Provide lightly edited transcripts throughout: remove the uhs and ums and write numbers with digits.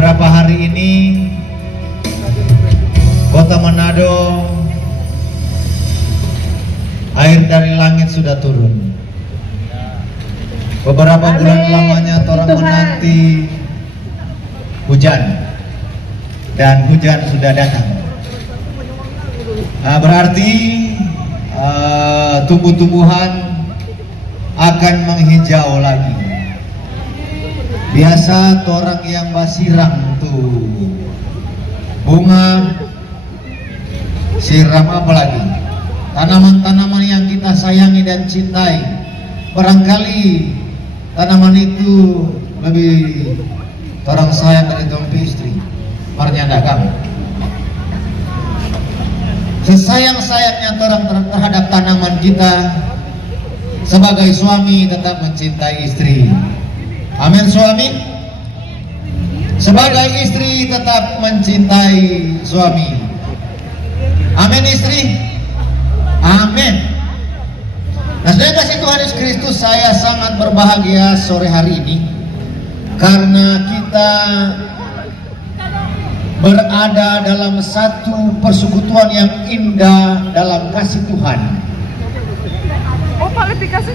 beberapa hari ini Kota Manado air dari langit sudah turun. Beberapa bulan lamanya orang menanti hujan, dan hujan sudah datang. Nah, berarti tumbuh-tumbuhan akan menghijau lagi. Biasa orang yang basirang tuh bunga, siram apa lagi? Tanaman-tanaman yang kita sayangi dan cintai. Barangkali tanaman itu lebih orang sayang dari tompi istri. Marnya dagang. Sesayang-sayangnya orang terhadap tanaman kita, sebagai suami tetap mencintai istri. Amin suami. Sebagai istri tetap mencintai suami. Amin istri. Amin. Nah, saya kasih Tuhan Yesus Kristus, saya sangat berbahagia sore hari ini karena kita berada dalam satu persekutuan yang indah dalam kasih Tuhan.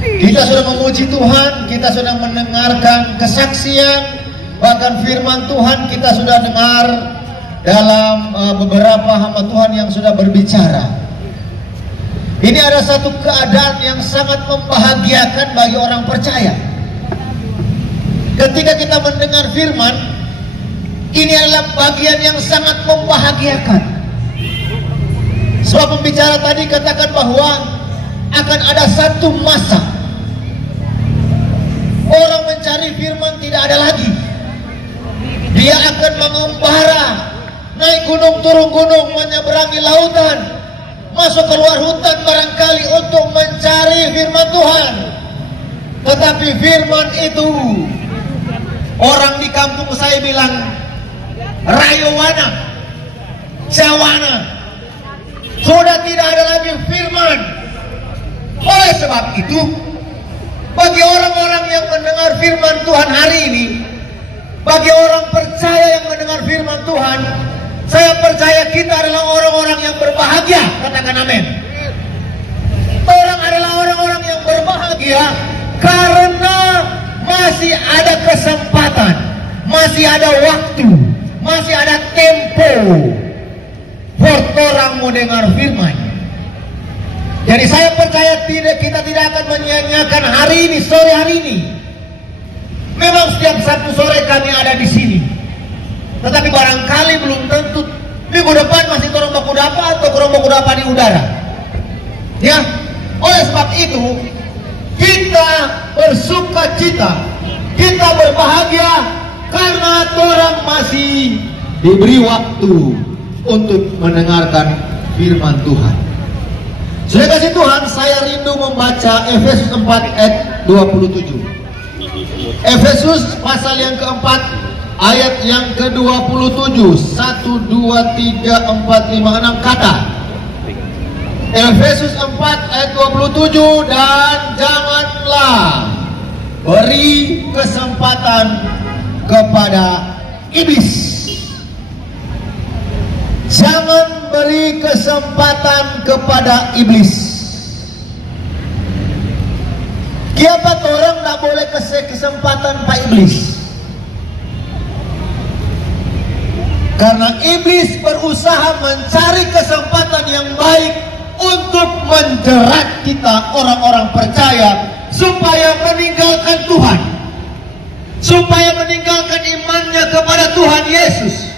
Kita sudah memuji Tuhan, kita sudah mendengarkan kesaksian, bahkan firman Tuhan kita sudah dengar dalam beberapa hamba Tuhan yang sudah berbicara. Ini ada satu keadaan yang sangat membahagiakan bagi orang percaya. Ketika kita mendengar firman, ini adalah bagian yang sangat membahagiakan. Sebab pembicara tadi katakan bahwa akan ada satu masa orang mencari firman tidak ada lagi. Dia akan mengembara, naik gunung turun gunung, menyeberangi lautan, masuk keluar hutan barangkali untuk mencari firman Tuhan. Tetapi firman itu, orang di kampung saya bilang rayowana, jawana, sudah tidak ada lagi firman. Oleh sebab itu, bagi orang-orang yang mendengar firman Tuhan hari ini, bagi orang percaya yang mendengar firman Tuhan, saya percaya kita adalah orang-orang yang berbahagia. Katakan amin. Orang adalah orang-orang yang berbahagia karena masih ada kesempatan, masih ada waktu, masih ada tempo buat orang mau dengar firman. Jadi saya percaya kita tidak akan menyia-nyiakan hari ini, sore hari ini. Memang setiap Sabtu sore kami ada di sini. Tetapi barangkali belum tentu minggu depan masih turun baku dapat atau turun baku dapat di udara. Ya, oleh sebab itu kita bersuka cita, kita berbahagia karena orang masih diberi waktu untuk mendengarkan firman Tuhan. Sudah kasih Tuhan, saya rindu membaca Efesus 4 ayat 27. Efesus pasal yang keempat, ayat yang ke-27, 1, 2, 3, 4, 5, 6 kata. Efesus 4 ayat 27, dan janganlah beri kesempatan kepada iblis. Jangan beri kesempatan kepada iblis. Kiapat orang tak boleh kasih kesempatan Pak Iblis. Karena iblis berusaha mencari kesempatan yang baik untuk menjerat kita orang-orang percaya supaya meninggalkan Tuhan, supaya meninggalkan imannya kepada Tuhan Yesus.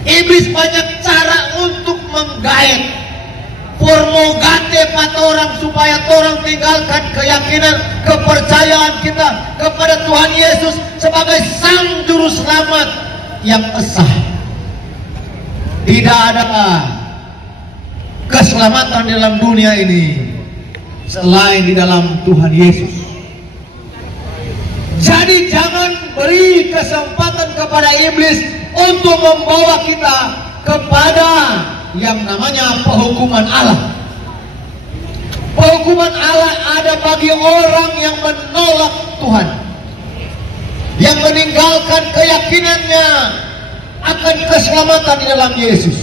Iblis banyak cara untuk menggait, formogate pada orang supaya orang tinggalkan keyakinan, kepercayaan kita kepada Tuhan Yesus sebagai Sang Juru Selamat yang esa. Tidak ada keselamatan dalam dunia ini selain di dalam Tuhan Yesus. Jadi jangan beri kesempatan kepada iblis untuk membawa kita kepada yang namanya penghukuman Allah. Penghukuman Allah ada bagi orang yang menolak Tuhan. yang meninggalkan keyakinannya akan keselamatan di dalam Yesus.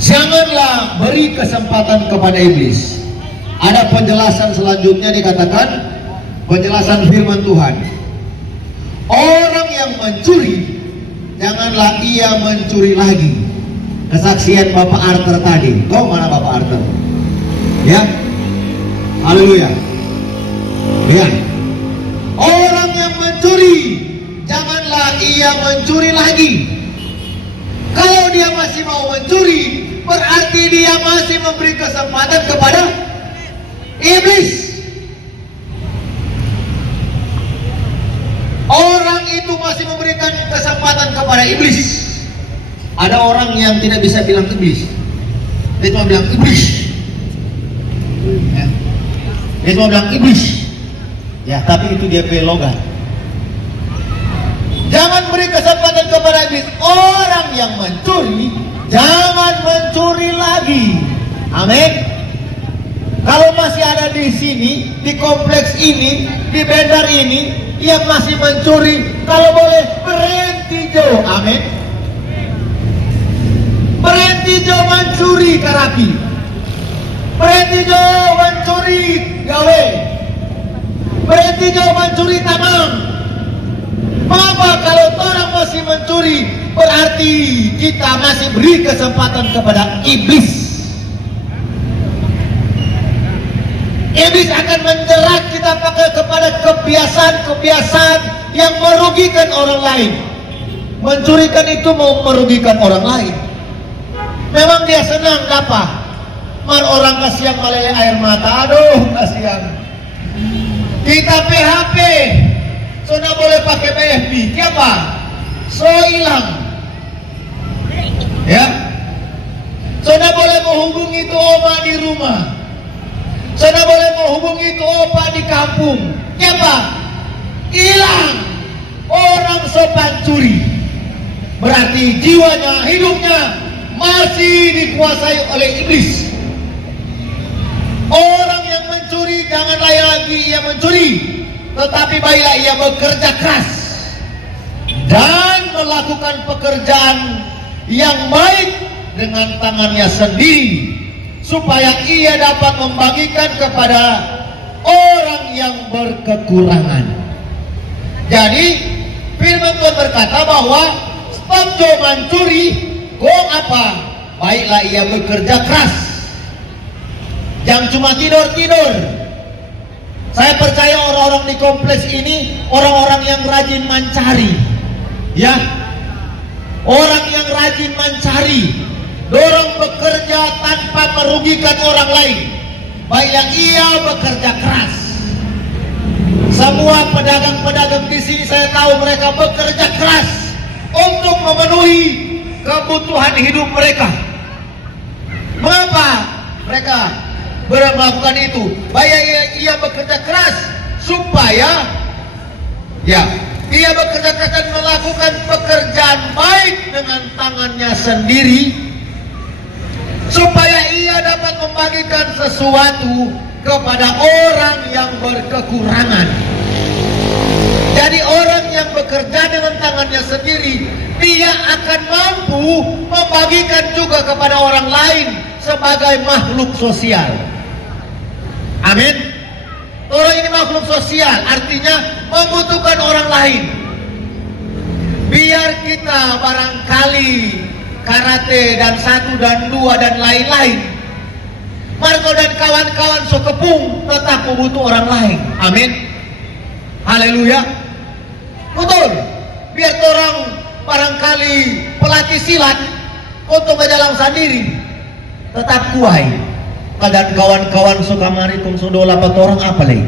Janganlah beri kesempatan kepada iblis. Ada penjelasan selanjutnya, dikatakan penjelasan firman Tuhan. Orang yang mencuri, janganlah ia mencuri lagi. Kesaksian Bapak Arthur tadi. Tahu mana Bapak Arthur? Ya, haleluya. Ya, orang yang mencuri, janganlah ia mencuri lagi. Kalau dia masih mau mencuri, berarti dia masih memberi kesempatan kepada iblis. Orang itu masih memberikan kesempatan kepada iblis. Ada orang yang tidak bisa bilang iblis, dia cuma bilang iblis. Ya. Dia cuma bilang iblis. Ya, tapi itu dia logat. Jangan beri kesempatan kepada iblis. Orang yang mencuri, jangan mencuri lagi. Amin. Kalau masih ada di sini, di kompleks ini, di bandar ini, yang masih mencuri, kalau boleh berhenti Jo. Amin. Berhenti Jo mencuri karapi. Berhenti Jo mencuri gawe. Berhenti Jo mencuri tamang. Mengapa kalau orang masih mencuri, berarti kita masih beri kesempatan kepada iblis. Iblis akan menjerat kita pakai kepada kebiasaan-kebiasaan yang merugikan orang lain. Mencurikan itu mau merugikan orang lain. Memang dia senang dapat. Mar orang kasihan meleleh air mata. Aduh kasihan. Kita PHP. Sudah boleh pakai BFB. Siapa? So hilang. Ya. Sudah boleh menghubungi itu oma di rumah. Sudah boleh menghubungi itu opa di kampung. Siapa? Hilang. Orang sopan curi. Berarti jiwanya, hidupnya masih dikuasai oleh iblis. Orang yang mencuri, janganlah lagi ia mencuri, tetapi baiklah ia bekerja keras dan melakukan pekerjaan yang baik dengan tangannya sendiri, supaya ia dapat membagikan kepada orang yang berkekurangan. Jadi firman Tuhan berkata bahwa stop Jo mencuri, kok apa? Baiklah ia bekerja keras. Jangan cuma tidur-tidur. Saya percaya orang-orang di kompleks ini orang-orang yang rajin mencari. Ya. Orang yang rajin mencari, dorong bekerja tanpa merugikan orang lain. Baiklah ia bekerja keras. Semua pedagang-pedagang di sini saya tahu mereka bekerja keras untuk memenuhi kebutuhan hidup mereka. Mengapa mereka melakukan itu? Baiklah ia bekerja keras supaya ia bekerja keras dan melakukan pekerjaan baik dengan tangannya sendiri, supaya ia dapat membagikan sesuatu kepada orang yang berkekurangan. Jadi orang yang bekerja dengan tangannya sendiri, dia akan mampu membagikan juga kepada orang lain sebagai makhluk sosial. Amin. Orang ini makhluk sosial, artinya membutuhkan orang lain. Biar kita barangkali karate dan 1 dan 2 dan lain-lain, Marco dan kawan-kawan sokepung tetap membutuh orang lain. Amin. Haleluya. Betul. Biar orang barangkali pelatih silat untuk berjalan sendiri tetap kuai. Dan kawan-kawan suka mari kong sodola orang apa lagi?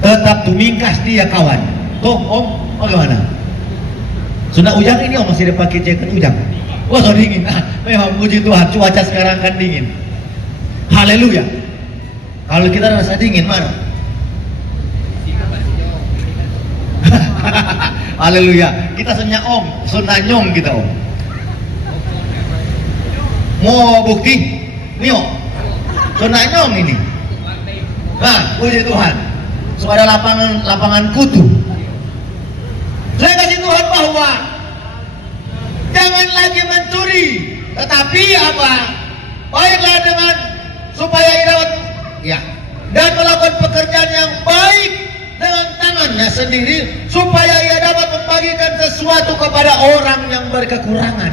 Tetap tumingkas dia kawan. Tuh om, bagaimana? Sudah hujan ini om masih dipakai jaket hujan. Wah so dingin. Memang puji Tuhan cuaca sekarang kan dingin. Haleluya. Kalau kita rasa dingin mana? Haleluya. Kita senyak om, senanyong kita om. Mau bukti? Nih om, senanyong ini. Nah, puji Tuhan. So ada lapangan kutu. Saya kasih Tuhan bahwa jangan lagi mencuri, tetapi apa? Baiklah dengan supaya ia dapat dan melakukan pekerjaan yang baik dengan tangannya sendiri, supaya ia dapat membagikan sesuatu kepada orang yang berkekurangan.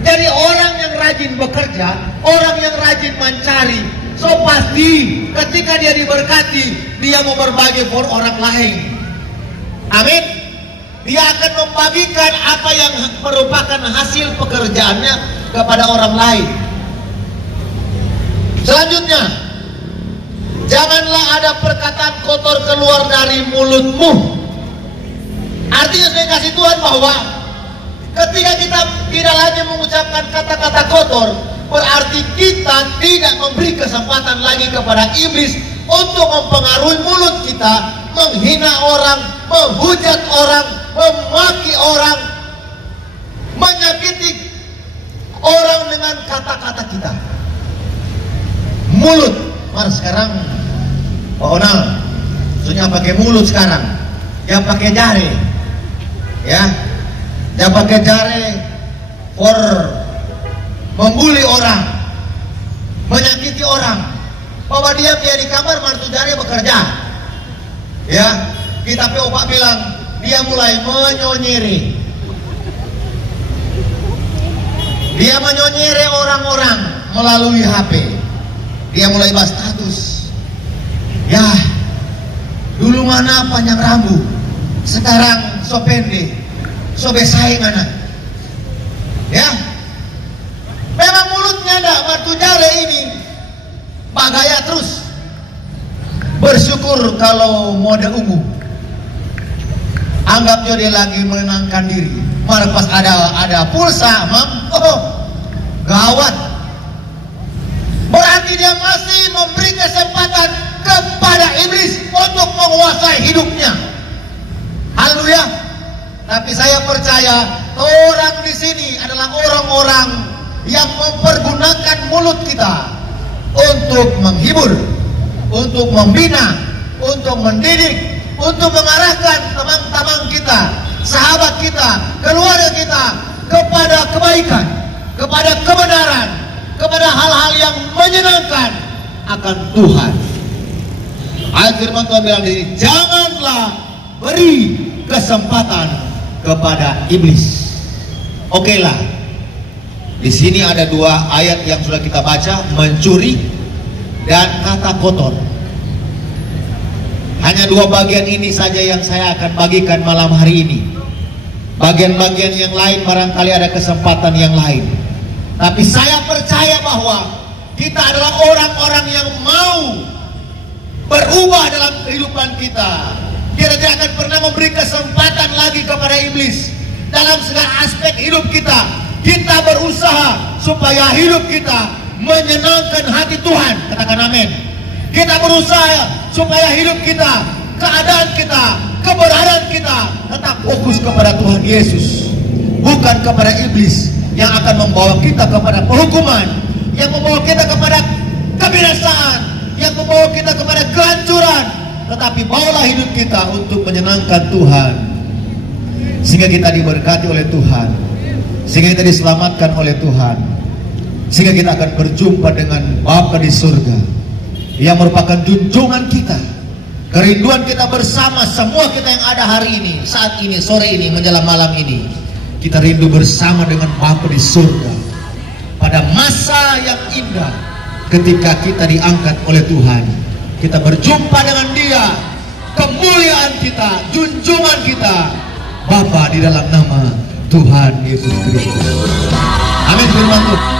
Jadi orang yang rajin bekerja, orang yang rajin mencari, so pasti ketika dia diberkati, dia mau berbagi for orang lain. Amin. Dia akan membagikan apa yang merupakan hasil pekerjaannya kepada orang lain. Selanjutnya, janganlah ada perkataan kotor keluar dari mulutmu. Artinya saya kasih Tuhan bahwa ketika kita tidak lagi mengucapkan kata-kata kotor, berarti kita tidak memberi kesempatan lagi kepada iblis untuk mempengaruhi mulut kita, menghina orang, menghujat orang, memaki orang, menyakiti orang dengan kata-kata kita. Mulut, sekarang Pak Onal sudah pakai mulut sekarang, yang pakai jari, yang pakai jari for membuli orang, menyakiti orang. Bahwa dia di kamar mantu jari bekerja, kita Pak bilang dia mulai menyonyere, dia menyonyere orang-orang melalui HP. Dia mulai bahas status. Dulu mana panjang rambut, sekarang so pendek, so besaing anak. Memang mulutnya ada batu jare ini bagaya terus. Bersyukur kalau mode ungu, anggapnya dia lagi menenangkan diri. Malah pas ada pulsa, gawat. Berarti dia masih memberi kesempatan kepada iblis untuk menguasai hidupnya. Haleluya. Tapi saya percaya orang di sini adalah orang-orang yang mempergunakan mulut kita untuk menghibur, untuk membina, untuk mendidik, untuk mengarahkan teman-teman kita, sahabat kita, keluarga kita kepada kebaikan, kepada kebenaran, kepada hal-hal yang menyenangkan akan Tuhan. Ayat firman Tuhan bilang di sini, janganlah beri kesempatan kepada iblis. Oke lah. Di sini ada dua ayat yang sudah kita baca, mencuri dan kata kotor. Hanya dua bagian ini saja yang saya akan bagikan malam hari ini. Bagian-bagian yang lain barangkali ada kesempatan yang lain. Tapi saya percaya bahwa kita adalah orang-orang yang mau berubah dalam kehidupan kita. Kita tidak akan pernah memberi kesempatan lagi kepada iblis dalam segala aspek hidup kita. Kita berusaha supaya hidup kita menyenangkan hati Tuhan. Katakan amin. Kita berusaha supaya hidup kita, keadaan kita, keberadaan kita tetap fokus kepada Tuhan Yesus, bukan kepada iblis yang akan membawa kita kepada penghukuman, yang membawa kita kepada kebinasaan, yang membawa kita kepada kehancuran. Tetapi bawalah hidup kita untuk menyenangkan Tuhan, sehingga kita diberkati oleh Tuhan, sehingga kita diselamatkan oleh Tuhan, sehingga kita akan berjumpa dengan Bapa di surga yang merupakan junjungan kita, kerinduan kita bersama. Semua kita yang ada hari ini, saat ini, sore ini, menjelang malam ini, kita rindu bersama dengan Bapa di surga pada masa yang indah ketika kita diangkat oleh Tuhan. Kita berjumpa dengan Dia, kemuliaan kita, junjungan kita, Bapa di dalam nama Tuhan Yesus Kristus. Amin. Firman Tuhan.